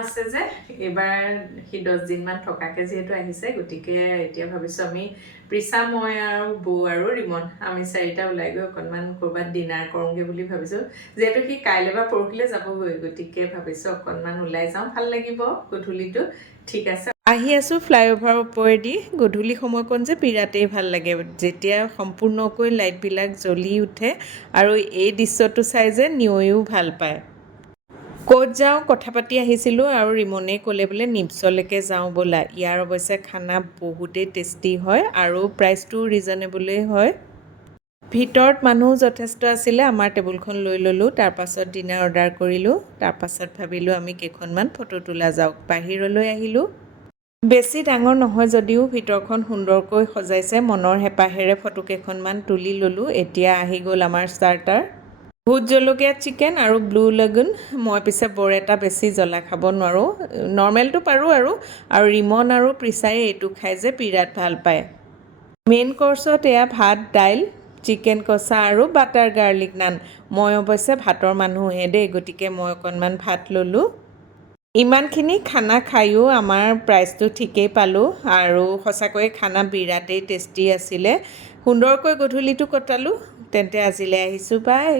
আছে যে এবাৰ সি 10 দিনমান থকাকে যেহেতু আহিছে গতিকে এতিয়া ভাবিছো আমি প্ৰিছা মই আৰু বৌ আৰু ৰিমন আমি চাৰিটা ওলাই গৈ অকণমান কৰবাত ডিনাৰ কৰোঁগে বুলি ভাবিছো যেহেতু সি কাইলৈ বা পৰহিলৈ যাবগৈ গতিকে ভাবিছো অকণমান ওলাই যাওঁ ভাল লাগিব গধূলিটো ঠিক আছে আহি আছো ফ্লাইঅভাৰ ওপৰেদি গধূলি সময়কণ যে বিৰাটেই ভাল লাগে যেতিয়া সম্পূৰ্ণকৈ লাইটবিলাক জ্বলি উঠে আৰু এই দৃশ্যটো চাই যে নিয়ৈও ভাল পায় ক'ত যাওঁ কথা পাতি আহিছিলোঁ আৰু ৰিমনে ক'লে বোলে নিপছলৈকে যাওঁ ব'লা ইয়াৰ অৱশ্যে খানা বহুতেই টেষ্টি হয় আৰু প্ৰাইচটো ৰিজনেবলেই হয় ভিতৰত মানুহ যথেষ্ট আছিলে আমাৰ টেবুলখন লৈ ল'লোঁ তাৰপাছত ডিনাৰ অৰ্ডাৰ কৰিলোঁ তাৰপাছত ভাবিলোঁ আমি কেইখনমান ফটো তোলা যাওক বাহিৰলৈ আহিলোঁ বেছি ডাঙৰ নহয় যদিও ভিতৰখন সুন্দৰকৈ সজাইছে মনৰ হেঁপাহেৰে ফটো কেইখনমান তুলি ল'লোঁ এতিয়া আহি গ'ল আমাৰ ষ্টাৰ্টাৰ ভোট জলকীয়া চিকেন আৰু ব্লু লেগুন মই পিছে বৰ এটা বেছি জ্বলা খাব নোৱাৰোঁ নৰ্মেলটো পাৰোঁ আৰু ৰিমন আৰু প্ৰিছাই এইটো খাই যে বিৰাট ভাল পায় মেইন কৰ্ছত এয়া ভাত দাইল চিকেন কষা আৰু বাটাৰ গাৰ্লিক নান মই অৱশ্যে ভাতৰ মানুহহে দেই গতিকে মই অকণমান ভাত ল'লোঁ ইমানখিনি খানা খায়ো আমাৰ প্ৰাইচটো ঠিকেই পালোঁ আৰু সঁচাকৈ খানা বিৰাটেই টেষ্টি আছিলে সুন্দৰকৈ গধূলিটো কটালোঁ তেন্তে আজিলৈ আহিছোঁ বাই